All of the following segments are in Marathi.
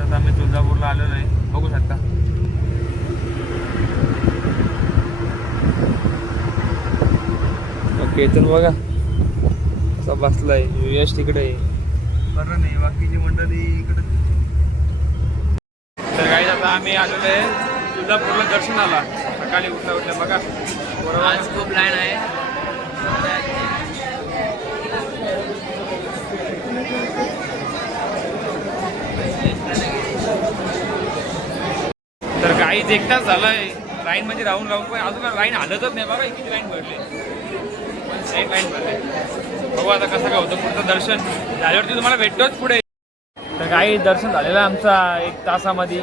आता आम्ही तुळजापूरला आलेलो आहे, बघू शकता. केतन बघा असा बसलाय, यश तिकडे आहे, बरं नाही बाकीची मंडळी इकडे. तर काही आता आम्ही आलेलो आहे तुळजापूरला दर्शनाला. सकाळी उठल्या बघा बरोबर, आज खूप लाईन आहे. तर काहीच एक तास झालाय लाईन मध्ये राहून पण अजून लाईन हलतच नाही. बघा किती लाईन भरली, एक लाईन भरली. बघू आता कसं काय होतं पुढचं दर्शन झाल्यावरती तुम्हाला भेटतोच पुढे. तर काही दर्शन झालेलं आमचा 1 तासामध्ये.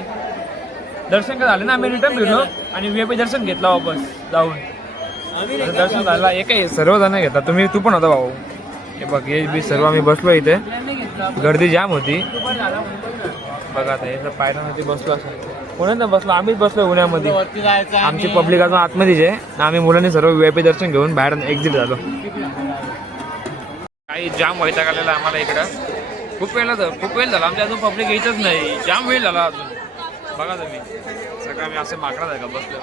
दर्शन काय झालं ना, आम्ही रिटर्न फिरलो आणि VIP दर्शन घेतला वापस जाऊन. दर्शन झालं एकही सर्वजण घेतात. तू पण होता भाऊ. हे बघ हे बी सर्व आम्ही बसलो इथे, गर्दी जाम होती बघा. आता हे पायऱ्यामध्ये बसलो असं कोणी बसलो, आम्हीच बसलो उन्हामध्ये. आमची पब्लिक अजून आतमध्येच आहे. आम्ही मुलांनी सर्व VIP दर्शन घेऊन बाहेर एक्झिट झालो. काही जाम वैताग आलेला आम्हाला इकडं. खूप वेळ झाला आमच्या अजून पब्लिक यायचंच नाही. जाम वेळ झाला अजून. बघा तुम्ही सगळं आम्ही असं माकडा जागा बसलो.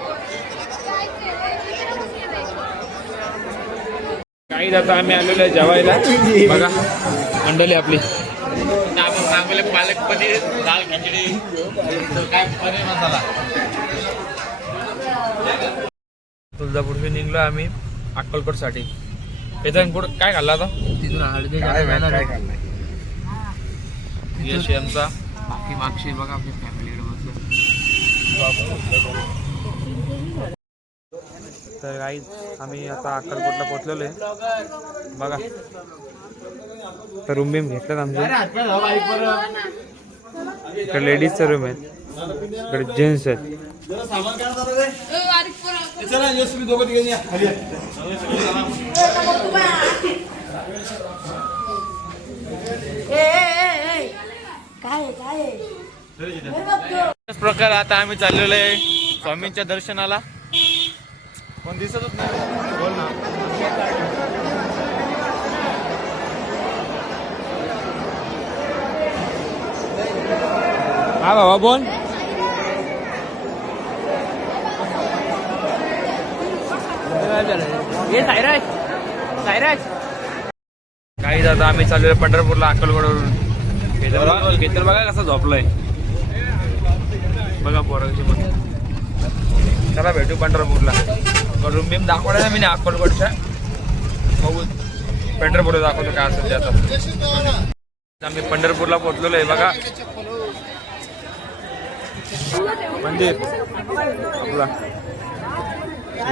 काही आता आम्ही आलेलो आहे जेवायला. बघा मंडळी आपली पालक पनीर, दाल खिचडी, काय पनीर मसाला. तुळजापूरशी निघलो आम्ही अक्कलकोटसाठी. इथं कुठं काय खाल्ला आता तिथून हळदी यश आमचा बाकी मागशी बघा आपली फॅमिलीकडे बसलो. तर काही आम्ही आता अक्कलकोटला पोहोचलेलो आहे बघा. तर रूम बीम घेतल्यात आमचे. इकडे लेडीजचा रूम आहेत, इकडे जेंट्स आहेत. त्याच प्रकारे आता आम्ही चाललेलो आहे स्वामींच्या दर्शनाला. कोण दिसतच नाही, बोल ना. हा बाबा बोल. काही आता आम्ही चाललेलो पंढरपूरला अक्कलकोटवरून. केतन बघा कसं झोपलंय बघा पोराची. मग चला भेटू पंढरपूरला. रूम बीम दाखवलं ना मी अक्कलकोटच्या. बघू पंढरपूरला दाखवतो काय असेल ते. आता आम्ही पंढरपूरला पोहोचलेलो आहे बघा. मंदिर आपला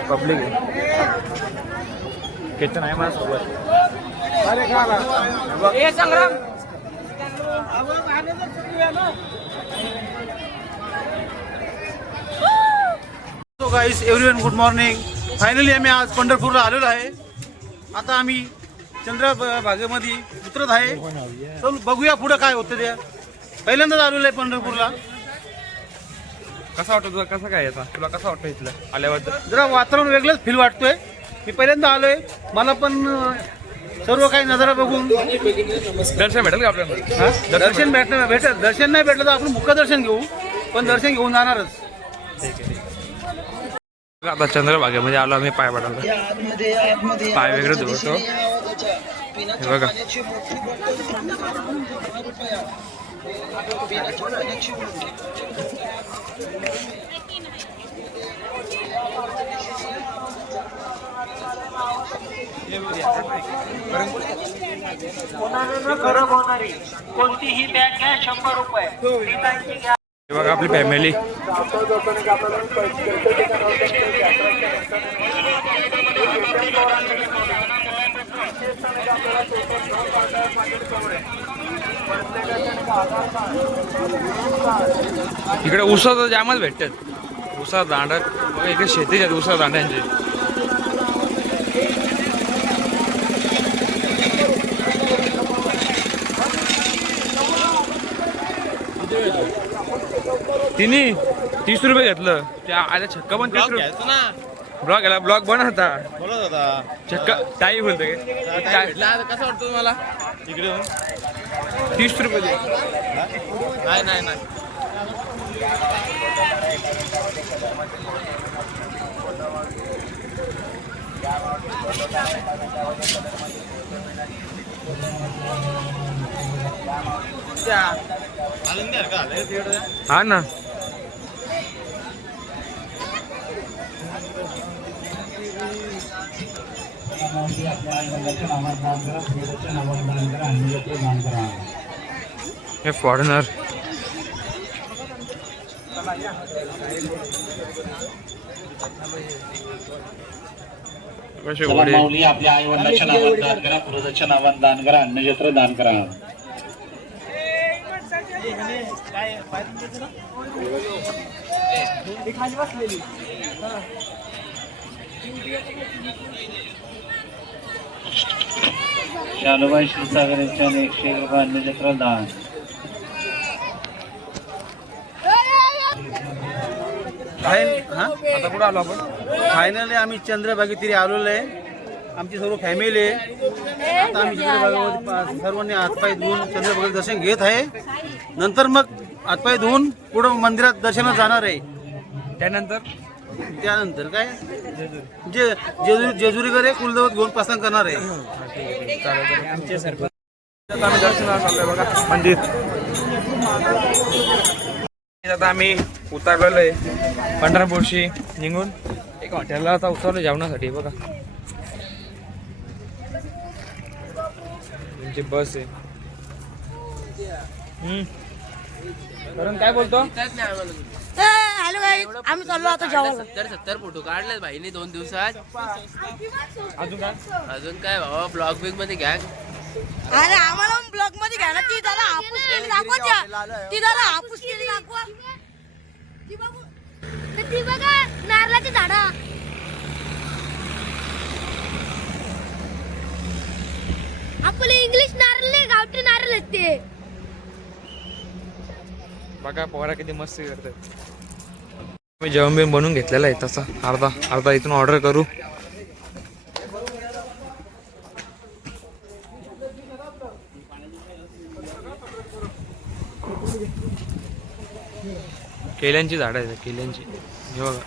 पब्लिक आहे. केतन आहे मला सोबत. So guys everyone good morning. Finally आम्ही आज पंढरपूरला आलेलो आहे. आता आम्ही चंद्रभागेमध्ये उतरत आहे. चल बघूया पुढे काय होतं ते. पहिल्यांदाच आलेलो आहे पंढरपूरला. कसा वाटतो तुला, कसं काय येतात तुला, कसं वाटतं इथलं आल्याबद्दल? जरा वातावरण वेगळंच फील वाटतोय. मी पहिल्यांदा आलोय. मला पण सर्व काही नजारा बघून दर्शन भेटेल का आपल्याला? दर्शन भेटत दर्शन नाही भेटलं तर आपण मुखदर्शन घेऊ, पण दर्शन घेऊन जाणारच. ठीक आहे. आता चंद्रभागेमध्ये आलो आम्ही पाय पडायला. पाय वेगळं धुवतो हे बघा. कोणतीही बॅग घ्या 100 रुपये. हे बघा आपली फॅमिली. इकडे उसाचं जामच भेटतात. उसा दांडा इकडे शेतीच आहेत उसा दांड्यांचे. तिने 30 रुपये घेतलं. त्या आल्या छक्का पण 30 रुपये ना. ब्लॉग गेला, ब्लॉग बनत होता. बोलत होता छक्का ताई बोलते काय कसं वाटतं तुम्हाला? इकडे 30 रुपये नाही नाही नाही हा ना. हे फॉरेनर कसे घोडे. माऊली आपल्या आई वडिलांच्या नावात दान करा, पुरोधाच्या नावात दान करा, अन्नछत्र दान करा. शालूबाई क्षीरसागर यांच्याने 101 रुपये अन्नछत्र दान. आता कुठं आलो आपण? फायनली आम्ही चंद्रभागी तिथे आलेलो आहे. आमची सर्व फॅमिली आहे. आता आम्ही चंद्रभागेमध्ये सर्वांनी हातपाय धुवून चंद्रभागेचं दर्शन घेत आहे. नंतर मग हातपाय धुवून पुढं मंदिरात दर्शनाला जाणार आहे. त्यानंतर काय जेजुरीकडे कुलदैवत घेऊन प्रस्थान करणार आहे. आम्ही दर्शनाला चाललोय बघा मंदिर. आता आम्ही उतरलेलो आहे पंढरपूरशी निघून एक हॉटेलला आता उतरलो जेवणासाठी. बघा त्यांची बस आहे. कारण काय बोलतो? हॅलो गाईज, आम्ही चाललो आता जेवायला. 70 फोटो काढले भाईने 2 दिवसात. अजून काय बाबा ब्लॉग बिग मध्ये घ्या. अरे आम्हाला ब्लॉग मध्ये घ्या ना. ती जरा हापूस केली दाखवा. ती जरा हापूस केली दाखवा. ती बघा नारळाची झाडा. आपले इंग्लिश नारळ गावठी नारळ आहेत ते. बघा पोरा किती मस्ती करतात. मी जेवण बिवण बनवून घेतलेला आहे तसा अर्धा इथून ऑर्डर करू. केल्यांची झाडं आहेत केल्यांची. हे बघा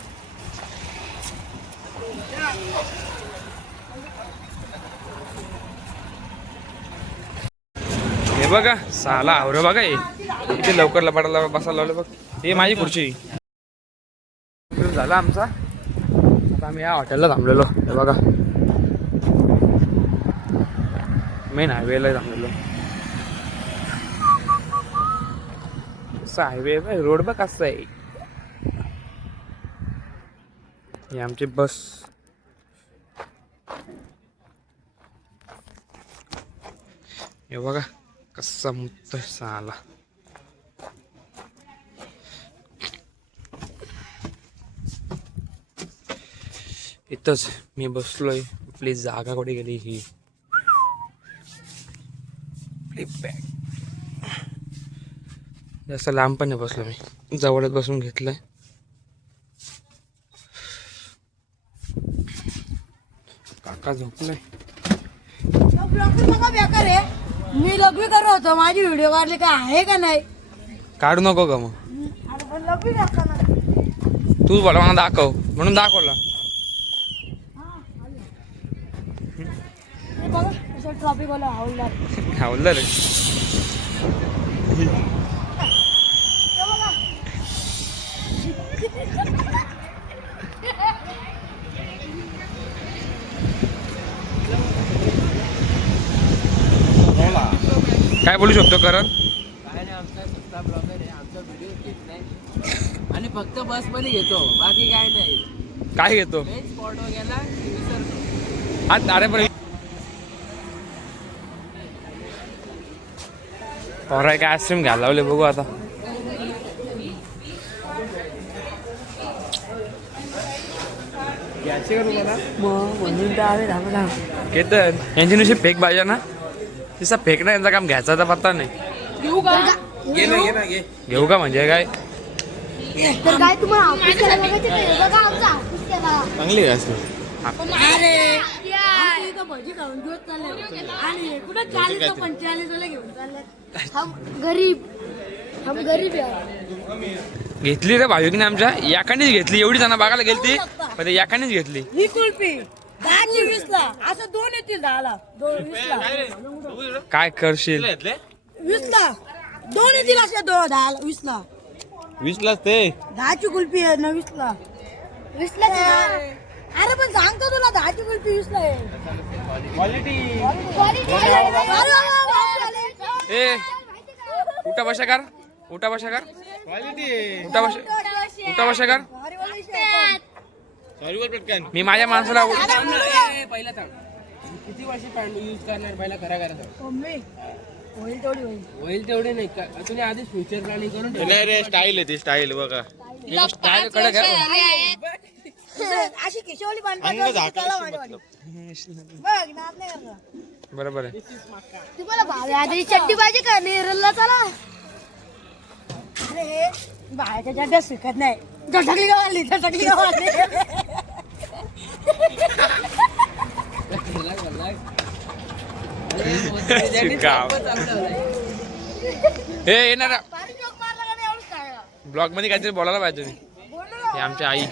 हे बघा साला आवरे बघा. हे किती लवकर लपाटाला बसायला लावलं बघ. हे माझी खुर्ची झाला आमचा. आता आम्ही या हॉटेलला थांबलेलो. हे बघा मेन हायवेला थांबलेलो. हायवे रोड बघ कसा आहे. ही आमची बस. हे बघा कसा मुक्त साला. इथंच मी बसलोय. आपली जागा कुठे गेली ही. बॅग जास्त लांब पण नाही बसलो मी. जवळच बसून घेतलंय. काका झोपलाय. बेकार आहे. मी लग्न करत होतो. माझी व्हिडिओ काढली काय आहे का नाही. काढू नको का मग. तूच बोला मला दाखव म्हणून दाखवला. ट्रॉफिक वाला हवलदार. हवलदार काय बोलू शकतो करण? काय नाही, आमचा स्वतः ब्लॉगर आहे. आमचा व्हिडिओ घेत नाही आणि फक्त बस मध्ये घेतो, बाकी काय नाही. काय घेतो स्पॉट वगैरे विसरतो. आज. अरे पण पोरा काय आईस्क्रीम घ्यायला लावले बघू आता. केतन यांची नुसती फेक भाज्या ना. तिचा फेक ना यांचा काम घ्यायचा तर पत्ता नाही. घेऊ का म्हणजे काय तर काय तुम्हाला हापूस केला बघायचं काय. बघा आमचा हापूस केला. चांगली घ्यायची. अरे आम्ही इथं भजी खाऊन घेऊन चालले आणि कुठं 40 तो 45 वाला घेऊन चालले. हम गरीब है. घेतली रे भाविकने आमच्या याकानेच घेतली. एवढी जण बघायला गेलती पण ते याकानेच घेतली. ही कुल्फी 10ची 20ला. असं 2 येतील 10ला. 20ला. काय करशील? 20ला 2 येतील अशा 10ला 20ला. 20ला ते 10ची कुल्फी आहे ना 20ला. 20ला. अरे पण सांगतो तुला 10ची कुल्फी 20ला आहे. ए उठा बशा कर. उठा बशा कर. उठा बशा कर. मी माझ्या माणसाला पहिला सांग किती वर्ष पांडू यूज करणार पहिला करा होईल तेवढी होईल. होईल तेवढे नाही का तुम्ही आधीच फ्युचर प्लॅनिंग करून ठेवा. रे स्टाईल आहे ती स्टाईल बघा. काय कडक आहे. अशी केशवली बांधतात बघ नाद नाही करणार. बरोबर आहे. तुम्हाला भावे आधी चड्डी पाहिजे का नेरलला चला. अरे हे बाहेरच्या चड्ड्या शिकत नाही. झटकली गावाली झटकली गावाली. हे येणार ब्लॉग मध्ये काहीतरी बोलायला पाहिजे तुम्ही. हे आमची आई.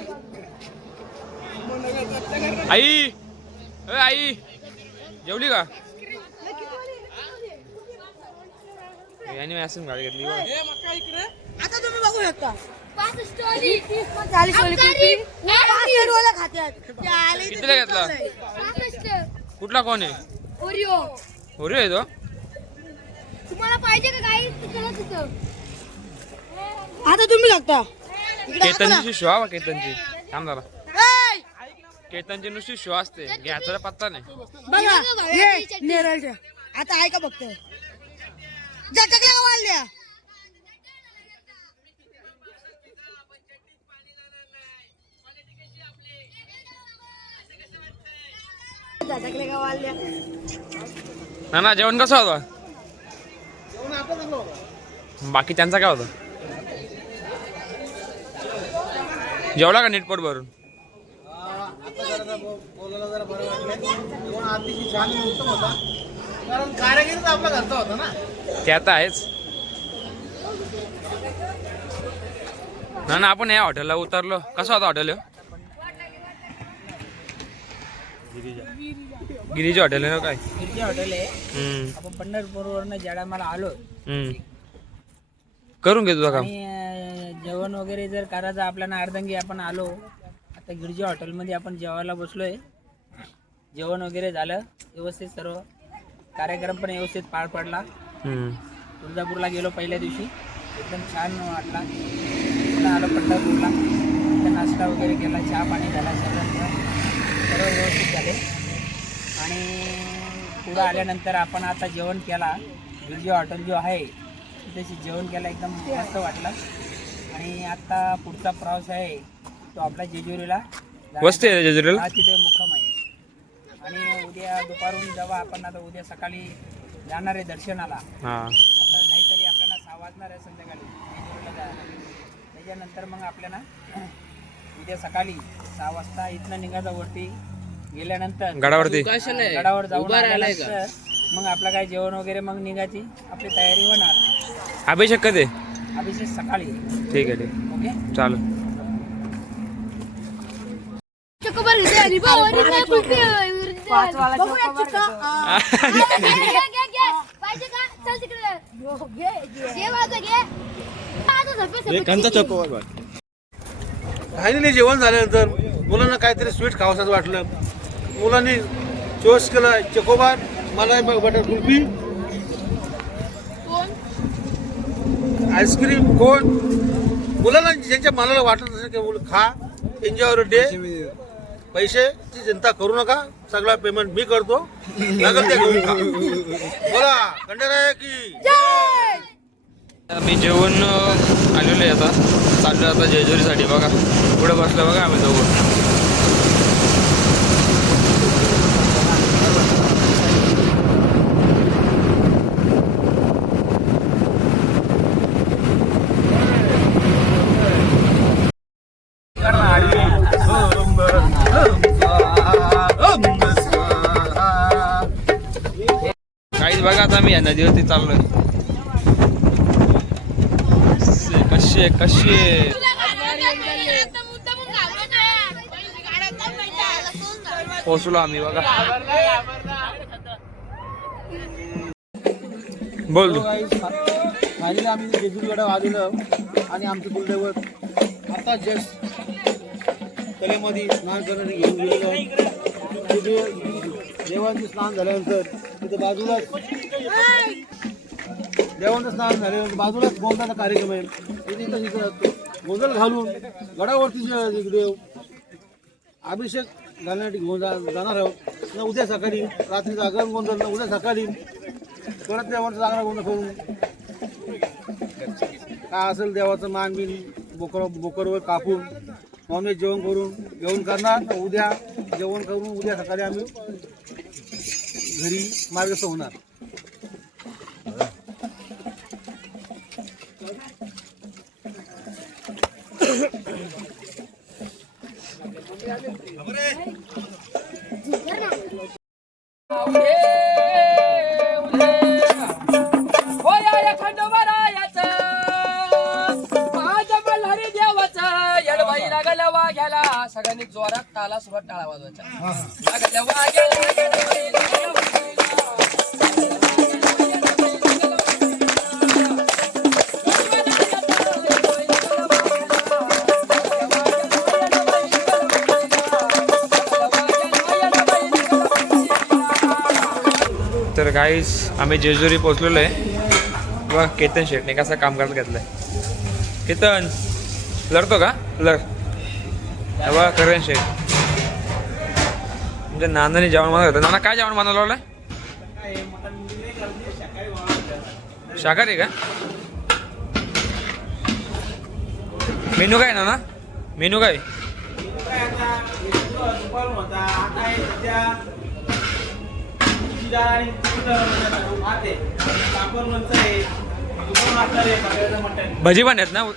आई आई जेवली का? याने असं गाडी घेतली. आता तुम्ही बघू शकता 65 वाली 40 वाली कुल्फी 65 वाला खात्यात. कितीला घेतला? 65 कुठला कोण आहे? ओरिओ. ओरिओ आहे तो. तुम्हाला पाहिजे का काही चला तिथं. आता तुम्ही लागता केतनची शो हा केतनची. थांब जरा. केतनची नुसती शो असते. घ्यायचा पत्ता नाही. बघा हे नेरळच्या. आता ऐका फक्त झटकल्या गावाल्या. झटकल्या गावाल्या. ना जेवण कसं होतं? बाकी त्यांचा काय होतं? जेवला का नीट पोट भरून? बोलायला जरा बरं वाटलं. जेवण अतिशय छान आणि उत्तम होता. कारण कारागीर तर आपला घरचा होता ना. ते आता आहेच ना. आपण या हॉटेलला उतरलो. कसं होतं हॉटेल? गिरीजी हॉटेल आहे ना काय? गिरजी हॉटेल आहे. आपण पंढरपूरवरनं ज्या टायमाला आलो करून घे तुझं काम. आणि जेवण वगैरे जर करायचं आपल्याला अर्धंगी आपण आलो. आता गिरजी हॉटेलमध्ये आपण जेवायला बसलोय. जेवण वगैरे झालं व्यवस्थित. सर्व कार्यक्रम पण व्यवस्थित पार पडला. तुळजापूरला गेलो पहिल्या दिवशी. एकदम छान वाटला. पुन्हा आलो पंढरपूरला. तिथं नाश्ता वगैरे केला. चहा पाणी झाला. सर्व व्यवस्थित झाले. आणि पुढं आल्यानंतर आपण आता जेवण केला. गिरजी हॉटेल जो आहे तिथे जेवण केलं. एकदम मस्त वाटलं. आणि आता पुढचा प्रवास आहे तो आपला जेजुरीला. वस्ती आहे जेजुरीला. हा तिथे मुक्काम आहे. आणि उद्या दुपारून जेव्हा आपण आता उद्या सकाळी जाणार आहे दर्शनाला. हा आता नाहीतरी आपल्याला 6 वाजणार आहे संध्याकाळी जेजुरीला जायला. त्याच्यानंतर मग आपल्याला उद्या सकाळी 6 वाजता इथनं निघायचं. वरती गेल्यानंतर गडावरती गडावर जाऊन आल्यानंतर मग आपलं काय जेवण वगैरे मग निघायची आपली तयारी होणार. अभिषेक कधी? अभिषेक सकाळी. ठीक आहे ठीक. ओके चालू. चकोबार घेते आणि बाबा कुल्फी. बघूया चिका. पाहिजे का चल तिकडे घे माझं घे. आता झोपेस फायनली जेवण झाल्यानंतर मुलांना काहीतरी स्वीट खावंसं वाटलं. मुलांनी चॉईस केला चकोबार, मलाई बटर कुल्फी, आईस्क्रीम, कोण. मुलांना ज्यांच्या मनाला वाटत असेल की मुलं खा. Enjoy your day. पैशाची चिंता करू नका. सगळा पेमेंट मी करतो. लागल ते घेऊन खा. बोला खंडेराय की. मी जेवण आलेलो आहे. आता चाललो आता जेजुरीसाठी. बघा पुढे बसलं बघा आम्ही जवळ. काहीच बघा आता मी या नदीवरती चाललोय. कशी कशी आहे कशी आहे पोचलो आम्ही बघा बोल तू फायनली आम्ही जेजुरीकडे आलेलो आणि आमचे कुलदैवत आता जस्ट तळेमध्ये स्नान करण्यासाठी घेऊन गेलेलो तिथे देवांचे स्नान झाल्यानंतर तिथे बाजूलाच देवांचं स्नान झाल्यानंतर बाजूलाच गोंधळाचा कार्यक्रम आहे तिथे गोंधळ घालून गडावरती देव अभिषेक घालण्यासाठी घेऊन जाणार आहोत न उद्या सकाळी रात्री जागरण गोंधळ न उद्या सकाळी परत देवांचा जागरण गोंधळ करून काय असेल देवाचं मान बिन बोकरवर कापून नॉनव्हेज जेवण करून जेवण करणार उद्या जेवण करून उद्या सकाळी आम्ही घरी मार्गस्थ होणार सगळ्यांनी जोरात ताला सुरुवात टाळा वाजवायचा तर गाईस आम्ही जेजुरी पोचलेलो आहे बघा केतन शेटने कसं काम करत घेतलंय केतन लढतो का लढ बघा करण शेट म्हणजे नानाने जेवण बनवलं होतं नाना काय जेवण बनवलं शाकाहारी का मेनू काय नाना मेनू काय भजी पण आहेत ना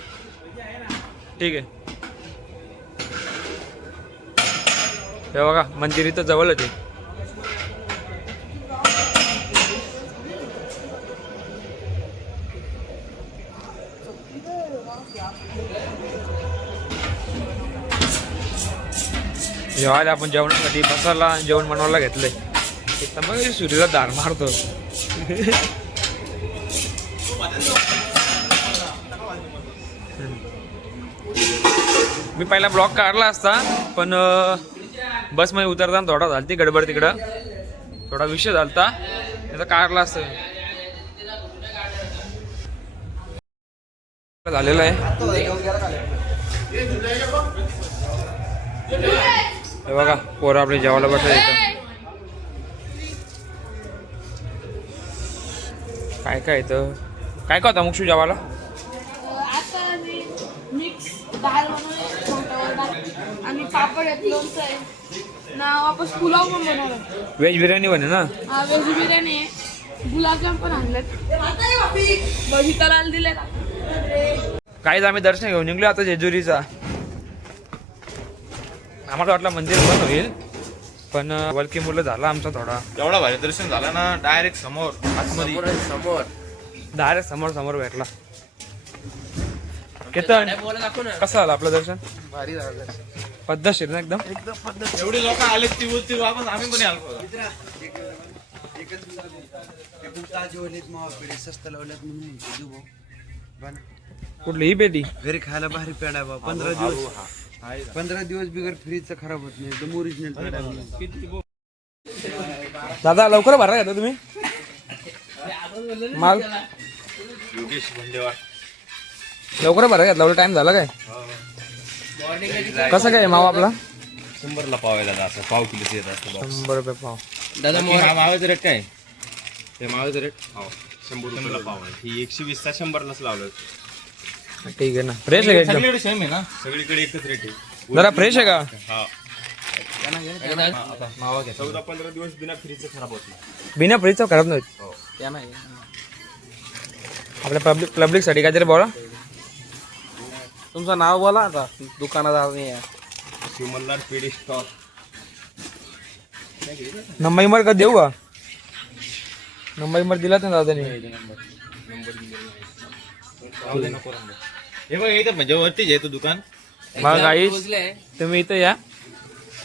ठीक आहे हे बघा मंदिर इथं जवळच आहे जेवायला आपण जेवणासाठी मसाला जेवण बनवायला घेतलंय मग सूर्याला दार मारतो मी पहिला ब्लॉग काढला असता पण बसमध्ये उतरताना थोडा झालती गडबड तिकडं थोडा विषय झालता त्याचा काढला असतं झालेलं आहे हे बघा पोरं आपले जेवायला बसले इथं काय काय इथं काय काय होता मुक्षू जेवायला मिक्स डाळ बनवले आणि पापड आहेत लोणचं आहे ना वापस पुलाव पण बनवला व्हेज बिर्याणी बने ना हा व्हेज बिर्याणी आहे गुलाबजाम पण आणलेत भजी करायला दिले काहीच आम्ही दर्शन घेऊन निघलो आता जेजुरीचा आम्हाला वाटलं मंदिर बंद होईल पण वलकी मुलं झाला आमचा थोडा एवढा भारी दर्शन झालं ना डायरेक्ट समोर आतमध्ये समोर डायरेक्ट समोर समोर भेटला केतन कसं झालं आपलं दर्शन भारी झालं पद्धतशीर ना एकदम एवढे लोक आले ती वापस आम्ही पण आलो कुठली ही पेटी घरी खायला भारी पेडा बा 15 दिवस बिगर फ्रीजचं खराब होत नाही एकदम ओरिजिनल पेडा दादा लवकर भरा घेता तुम्ही माल योगेश भंडेवार लवकर भरा घेतला टाइम झाला काय कसं काय मावा आपला 100ला पावायला जायचं पाव किलोचे येत असतं 100 रुपये पाव दादा मावाचं रेट काय ते मावाचं रेट 100 रुपयाला पाव आहे ही 120चा 100लाच लावलं ठीक आहे ना फ्रेश आहे का एकदम सगळीकडे सेम आहे ना सगळीकडे एकच रेट आहे जरा फ्रेश आहे का हा मावा घ्या 14-15 दिवस बिना फ्रीजचं खराब होत नाही बिना फ्रीजचा खराब नाही आपल्या पब्लिक साठी काहीतरी बोला तुमचं नाव बोला आता दुकानात शिवमल्हार पेढे स्टॉक नंबर का देऊ का नंबर दिला तर दादानी हे बघ इथं म्हणजे वरतीच आहे तो दुकान. बघा गाईस तुम्ही इथं या,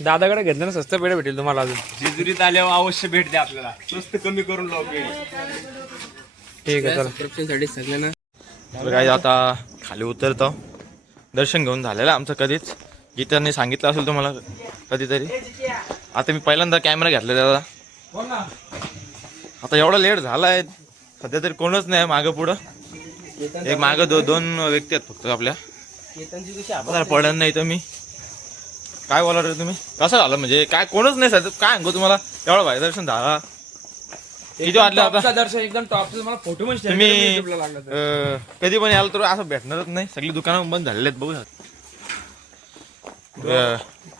दादाकडे घेतलं ना स्वस्त पेढे भेटेल तुम्हाला अजून. जेजुरीत आल्यावर अवश्य भेट द्या आपल्याला, स्वस्त कमी करून लावू पेढे. ठीक आहे चला. तर काय आता खाली उतरतो. दर्शन घेऊन झालेलं आमचं कधीच, गीताने सांगितलं असेल तुम्हाला कधीतरी. आता मी पहिल्यांदा कॅमेरा घेतला दादा. आता एवढा लेट झालाय, सध्या तरी कोणच नाही मागं पुढं. एक मागं दोन व्यक्ती आहेत फक्त आपल्या. पडत नाही तर मी काय बोला रे तुम्ही, कसं झालं म्हणजे काय कोणच नाही सध्या. काय सांगू तुम्हाला, एवढं भाई दर्शन झाला. किती वाटलं आता दर्शन एकदम टॉपचं. मला फोटो पण तुम्ही कधी पण याल तर असं भेटणारच नाही. सगळी दुकानं बंद झालेली आहेत बघू.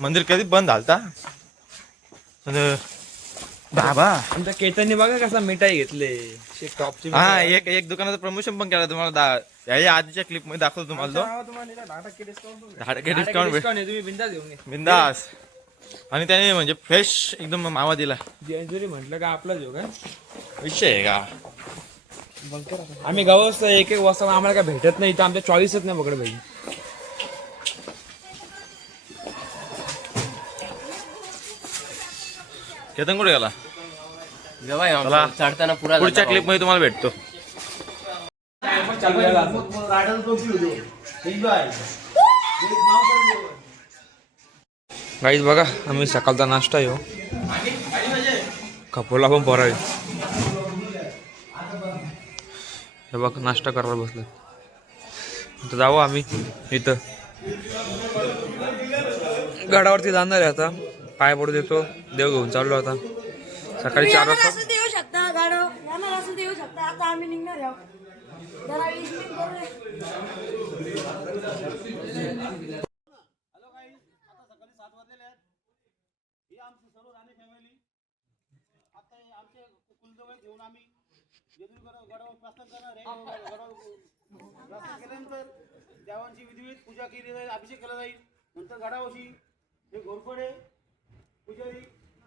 मंदिर कधी बंद झालता. बाबा आमच्या केतनने बघा कसा मिठाई घेतले टॉपची. हा एक दुकानाचं प्रमोशन पण केलं तुम्हाला. याच्या आधीच्या क्लिप मध्ये दाखवतो तुम्हाला तो 10% डिस्काउंट तुम्ही बिंदास घेऊन घे. बिंदास. आणि त्याने म्हणजे फ्रेश एकदम मावा दिला. जेजुरी म्हटलं का आपलाच योग आहे. विषय आहे का. आम्ही गावात एक वाजता आम्हाला काय भेटत नाही, तर आमच्या चॉईसच नाही पकडे भाई. केतन कुठे गेला. चला चढताना पुरा पुढच्या क्लिप मध्ये तुम्हाला भेटतो. गाईज बघा आम्ही सकाळचा नाश्ता येऊ खपोला पण पोरावे. हे बघ नाश्ता करायला बसलो. आता जाऊ आम्ही इथं गडावरती जाणार आहे. आता पाय पडू देतो, देव घेऊन चाललो. आता सकाळी 4 वाजता असं देऊ शकता गाडो, जाणार असं देऊ शकता. आता आम्ही निघणार आहोत. जरा इथून करू. हॅलो गाईज, आता सकाळी 7 वाजलेले आहेत. ही आमची सर्व राणे फॅमिली आता आमचे कुलदेवत घेऊन आम्ही जेजुरी गडावर प्रस्थान करणार आहे. गडावर प्रस्थान केल्यानंतर देवांची विधिवत पूजा केली जाईल, अभिषेक केला जाईल. नंतर गडावरशी हे घोरपडे पुजारी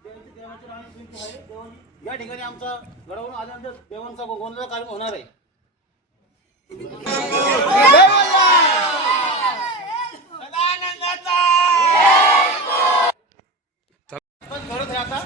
देवाचे राणे आहे देवाची. या ठिकाणी आमचा गडावरून आल्यानंतर देवांचा गोंधळ कार्यक्रम होणार आहे. करत आहे आता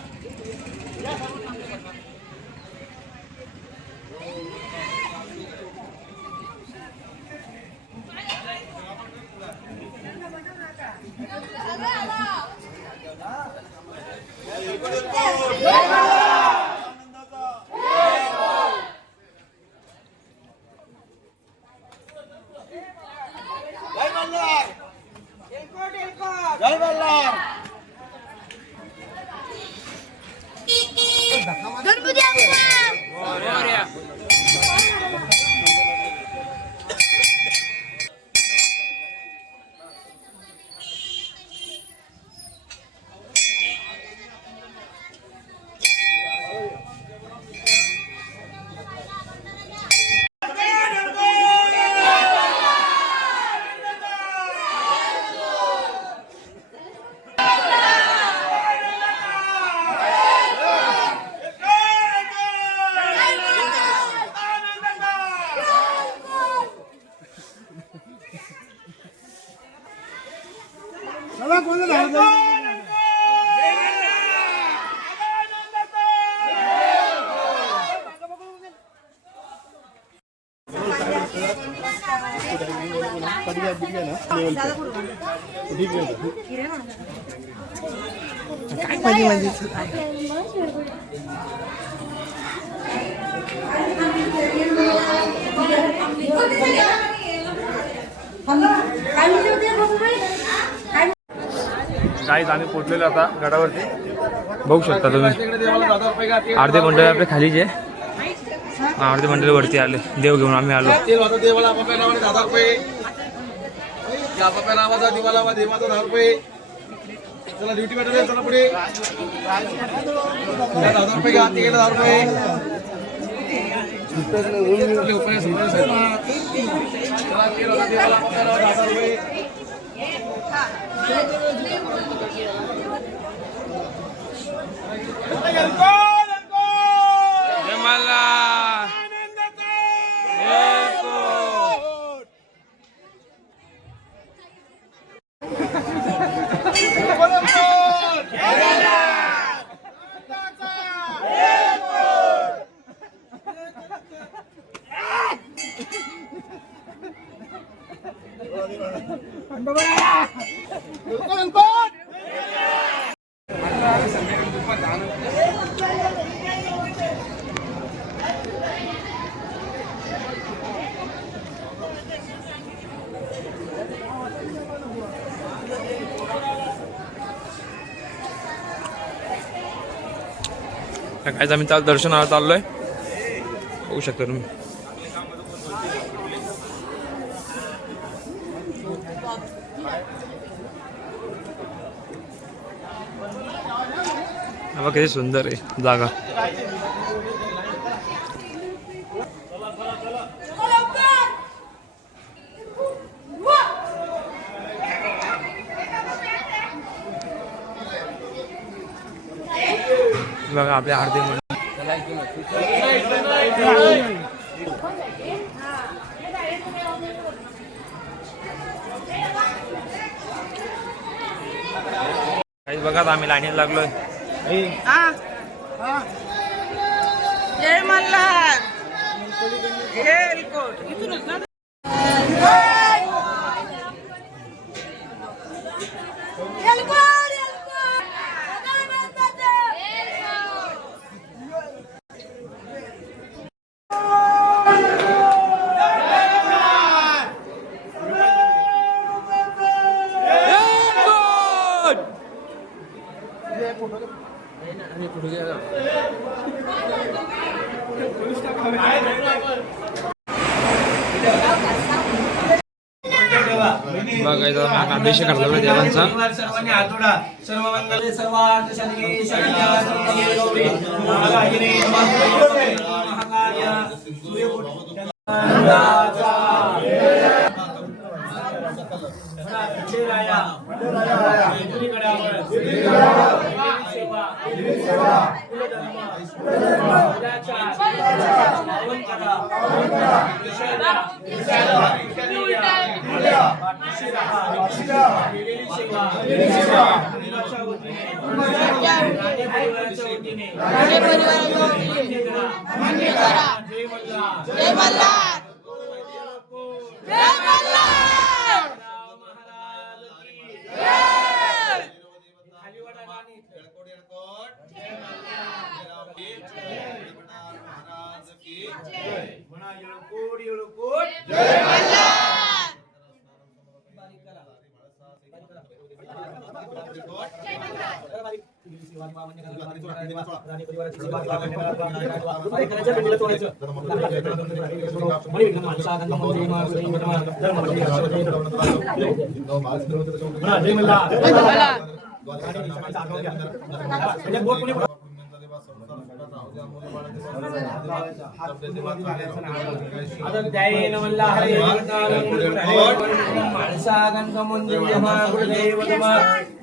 जय मल्हार. गणपती बाप्पा. गाईज आम्ही पोचलेलो आता गडावरती. बघू शकता तुम्ही अर्धे मंडळ आपले खालीच आहे. अर्धे मंडळ वरती आले. देव घेऊन आम्ही आलो. देवाला आपापल्या नावाने 10,000 रुपये. आपापल्या नावाचा दिवाला देवाचा 10 रुपये. चला ड्युटी भेटले. चला पुढे 10,000 रुपये घ्या. तिकडे 10 रुपये. देवाला आपापल्या नावाने 10,000 रुपये. काहीच आम्ही दर्शनाला चाललोय, होऊ शकतो तुम्ही. हा किती सुंदर आहे जागा. बघा आपल्या आरती काही बघा आम्ही लाईनीत लागलोय. जय मल्हार. इथूनच ना. बघायचं अभिषेक करतो देवांचा. सर्वांनी हातोडा. सर्व मंगले सर्वार्थ साधिके शरण्य सर्वमंगले गौरी नारायणी नमोस्तुते. महाकाय सूर्यकोटि जय मल्हार.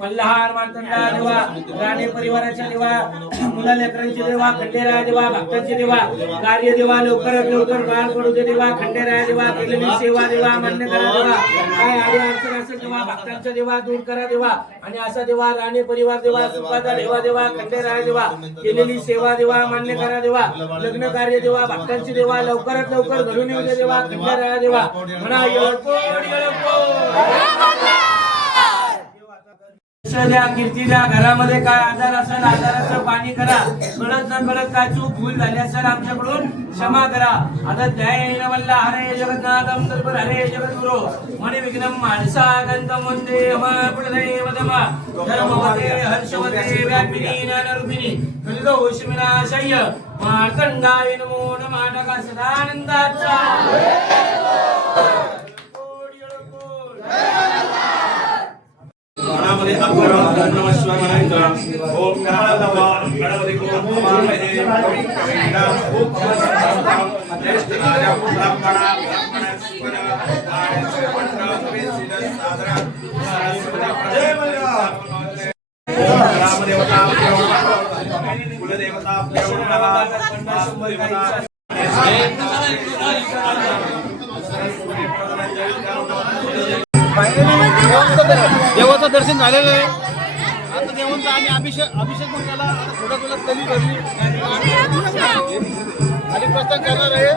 मल्हार मार्तंडा देवा, राणे परिवाराच्या देवा, मुला लेकरांची देवा, खंडेराय देवा, भक्तांची देवा, कार्य देवा, लवकरात लवकर पार पडू दे देवा, खंडेराय देवा, केलेली सेवा देवा, मान्य करा देवा, काय आडी अडचण असेल देवा, भक्तांच्या देवा दूर करा देवा, आणि असा देवा राणे परिवार देवा, सुखाचा देवा देवा, खंडेराय देवा, केलेली सेवा देवा, मान्य करा देवा, लग्न कार्य देवा, भक्तांची देवा, लवकरात लवकर घरून येऊ दे देवा, खंडेराय देवा, म्हणा येळकोट द्या, कीर्ती द्या. घरामध्ये काय आजार असेल आजाराचं पाणी करा. कळत न कळत काय चूक भूल झाली असेल आमच्याकडून क्षमा करा. आता जय नमल्ला हरे जगन्नाथम तत्पर हरे जगद्गुरो मणि विघ्नम मानसा गंतम वंदे अमरपुरदैवतमा धर्मवते हर्षवते व्यापिनी ज्ञानरूपिणी कलिदोषविनाशय्य मार्तंडाय नमो नमः. नाटका सदानंदाचा मध्ये आपण नमस्कार म्हणायचं. ओम गणाधवा गणपती गोमामहे कविता ओम ज्येष्ठराजा ब्राह्मणा ब्राह्मणस्परा आयस्य मंडळ सादरा जय मल्हार. ग्रामदेवता कुलदेवता देवाचं दर्शन झालेलं आहे. आता देवांचा आम्ही अभिषेक पण केला. थोडा तली भरली आणि प्रस्थान करणार आहे.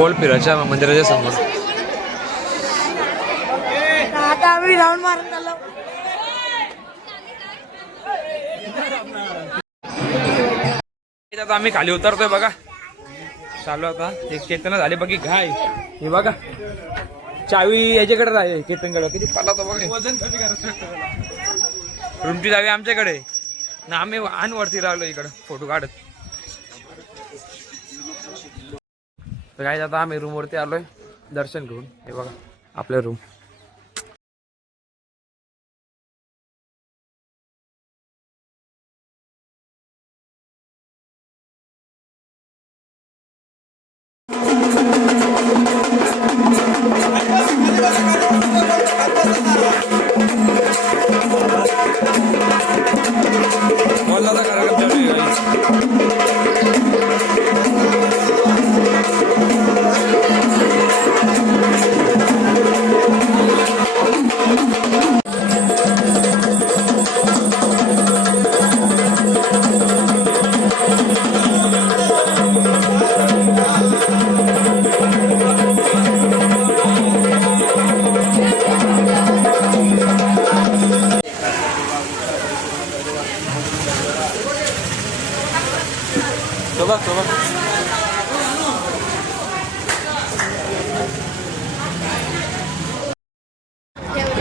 गोल फिराच्या मंदिराच्या समोर. आता आम्ही राऊंड मारून आलो. आता आम्ही खाली उतरतोय बघा. चालू आता एक केतन झाले बघी घाय. हे बघा चावी याच्याकडे राहील केतनकडे. किती पाला तो बघा. वजन कमी करा. रूमची चावी आमच्याकडे ना. आम्ही वाहन वरती राहिलो इकडं फोटो काढत. तर काय आता आम्ही रूम वरती आलोय दर्शन घेऊन. हे बघा आपल्या रूम.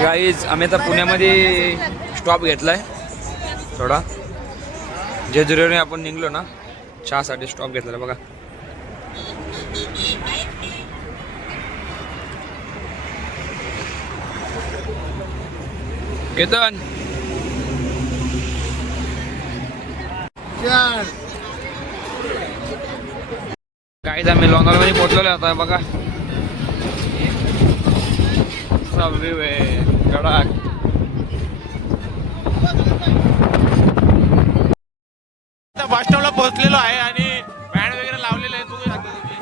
गाईज आम्ही आता पुण्यामध्ये स्टॉप घेतलाय थोडा. जेजुरीवरून आपण निघलो ना चहासाठी स्टॉप घेतला बघा. केतन गाईज आम्ही लोणावळ्यामध्ये पोहोचलेलो आता बघा. व्ह्यू आहे गडाक. बस स्टॉपला पोहोचलेलो आहे आणि बँड वगैरे लावलेलं आहे. बघू शकता तुम्ही.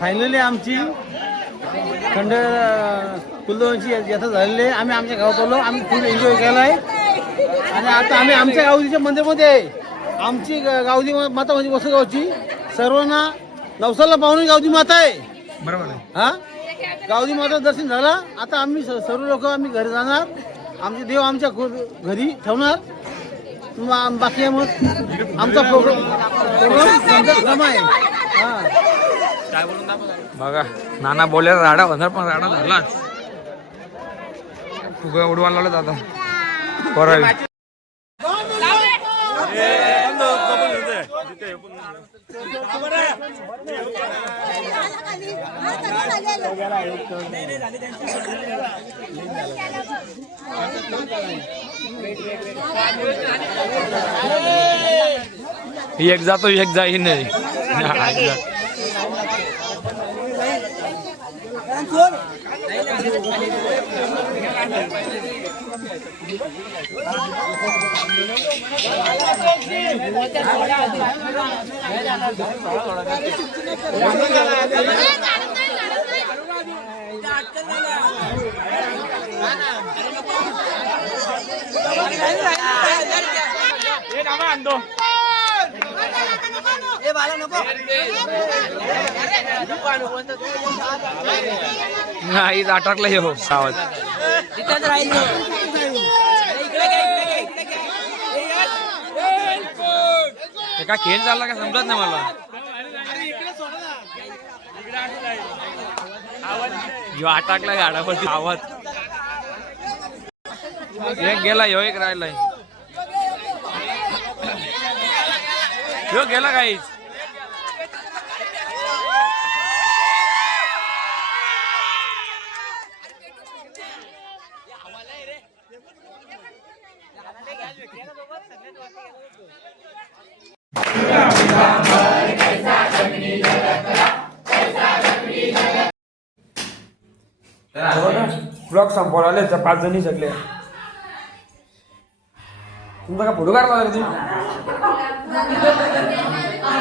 फायनली आमची खंड कुलदेवांची यात्रा झालेली आहे. आम्ही आमच्या गावात आलो, आम्ही फुल एन्जॉय केला आहे. आणि आता आम्ही आमच्या गावजीच्या मंदिरमध्ये आहे. आमची गावजी माता म्हणजे वसगावची सर्वांना नवसाला पाहुणे गावजी माता आहे. बरोबर आहे. हा गावजी माता दर्शन झाला. आता आम्ही सर्व लोक आम्ही घरी जाणार. आमचे देव आमच्या घरी ठेवणार. बाकी मग आमचा प्रोग्राम आहे. हा बघा नाना बोलले राडा होणार पण राडा झालाच. फुगा उडवायला लावलं दादा बरं. एक जातो एक जाई नाही. नाही अटकला हे हो आवाज. काय खेळ झाला का समजत नाही मला. ह्यो अटकला गाडावरती आवाज. एक गेला ह्यो एक राहिलाय. ह्यो गेला काहीच. ब्लॉग संपवला 5 जणी सगळे. तुमचा का फोटो काढला तुम्ही?